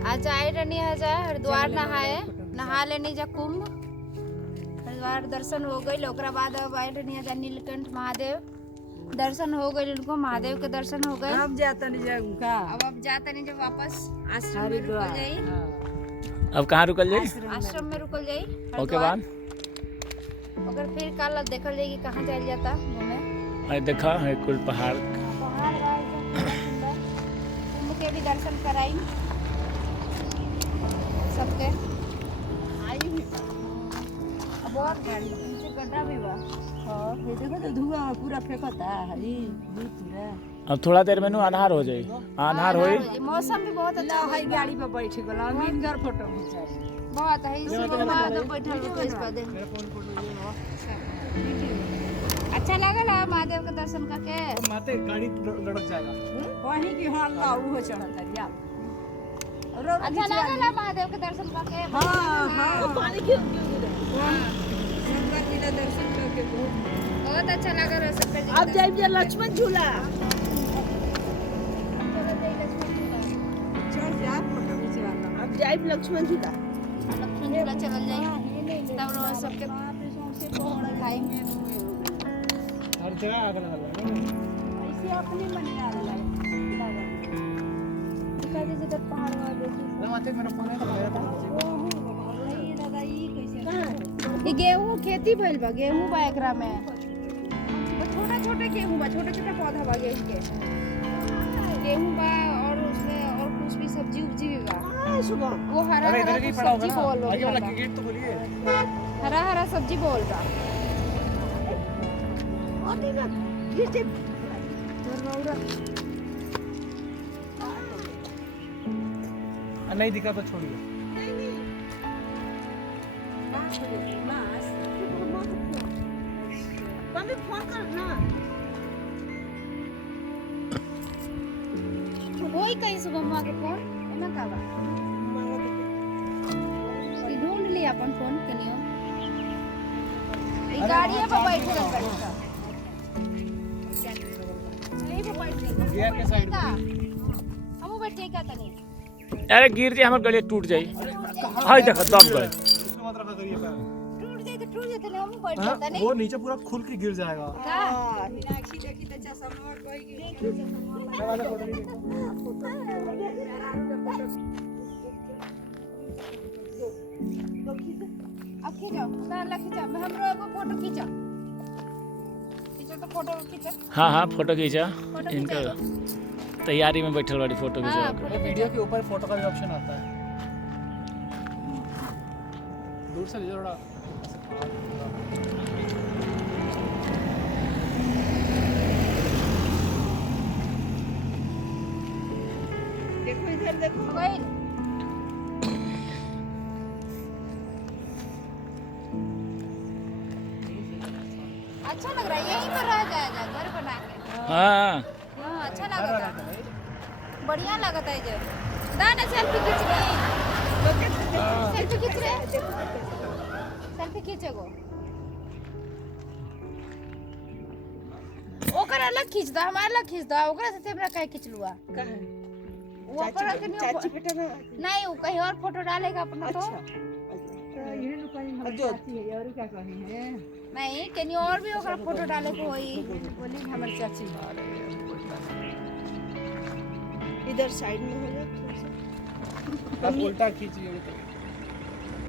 आज आए रहनी है हरिद्वार नहा लेनी जा कुंभ। हरिद्वार दर्शन हो गई, ओकरा बाद अब आए रहनी है नीलकंठ महादेव दर्शन हो गए, उनको महादेव के दर्शन हो गए। अब जाता नहीं जाऊंगा, अब जाता नहीं, जब वापस आश्रम में रुकल जाई। अब कहाँ रुकल जाई? आश्रम में रुकल जाई। ओके बाद अगर फिर कल देखल जाएगी कहाँ जाया जाता घूमे। देखा है कुल पहाड़ कुंभ के भी दर्शन कराई सबके। अब और नीचे गड्ढा भी बा। हां ये देखो तो धुआं पूरा फेंकता है ये पूरा। अब थोड़ा देर में अनहार हो जाई। अनहार होई, मौसम भी बहुत अच्छा है। गाड़ी पे बैठ गला अमीन घर फोटो खिंचाई बहुत है। सुबह में तो बैठल हो इस पर अच्छा लगल है महादेव के दर्शन करके। माते गाड़ी लड़क जाएगा वहीं की हां ना वो चढ़ता रिया। अच्छा लगल है महादेव के दर्शन करके। हां हां पानी क्यों गिरे शंकर जी का दर्शन करके बहुत अच्छा लगा है शंकर जी। अब जाइए लक्ष्मण झूला चल जा फोटो खिंचवाना। अब जाइए लक्ष्मण झूला चल जाए तब लोग सबके खाएंगे। हर जगह आग लगा है ऐसे अपनी मन में आ रहा है। दिखा दीजिए इधर पहाड़ वहां देखिए। माते मेरा फोन है तो मेरा नहीं दादा ये कैसे ये गेहूं खेती भइल बा, गेहूं बा एकरा में। छोटा छोटा गेहूं बा, छोटा छोटा पौधा बा गेहूं के। गेहूं बा और उसमें और कुछ भी सब्जी उब्जी भी बा। सुबह वो हरा अरे हरा इधर ही कुछ पड़ा सब्जी होगा बोल ना। आगे वाला बा, गेट तो खोलिए। हरा हरा सब्जी बोल बा। नहीं दिखा तो छोड़िए। फोन करना वही कहीं सुबह मां के फोन एना का बा ई ढूंढ ली अपन फोन कनियो। ई गाड़िए पे बैठ गल बैठा यही पे बैठ गल गियर के साइड पे। हमहू बैठे का तनी। अरे गिर जाए हमारे गले टूट जाई। हाय देखो दब गए। इसको मत रखा करिए पैर। टूट जाए तो हमहू बैठ हाँ, जाता नहीं वो नीचे पूरा खुल के गिर जाएगा। का मीनाक्षी देखी तो चश्मा कोई वाला फोटो नहीं देखा। अब खींचो ना खींचो हमरो एगो फोटो खींचो खींचो तो फोटो खींचो। हाँ हाँ फोटो खींचा। फोटो इनका खींचो। तैयारी में बैठल वाली फोटो हाँ, खींचा। फोटो वीडियो के ऊपर फोटो का भी ऑप्शन आता है। दूर से लीजिए थोड़ा। देखो इधर देखो कोई अच्छा लग रहा है, यहीं पर रह जाएगा घर बना के। हाँ हाँ अच्छा लगता है, बढ़िया लगता है। जो दाना सेल्फी खींच रही, सेल्फी खींच रहे, सेल्फी खींचेगो ओकर अलग खींच दो, हमारा अलग खींच दो। ओकरा से हमरा काहे खींच लुआ वो ओकरा के चाची बेटा ना नहीं, वो कहीं और फोटो डालेगा अपना। तो ये लोग कहीं हम चाची है और क्या कहें हैं नहीं कहीं और भी ओकरा फोटो डाले को होई। बोली हमारी चाची इधर साइड में हो जा थोड़ा सा। आप उल्टा खींचिए तो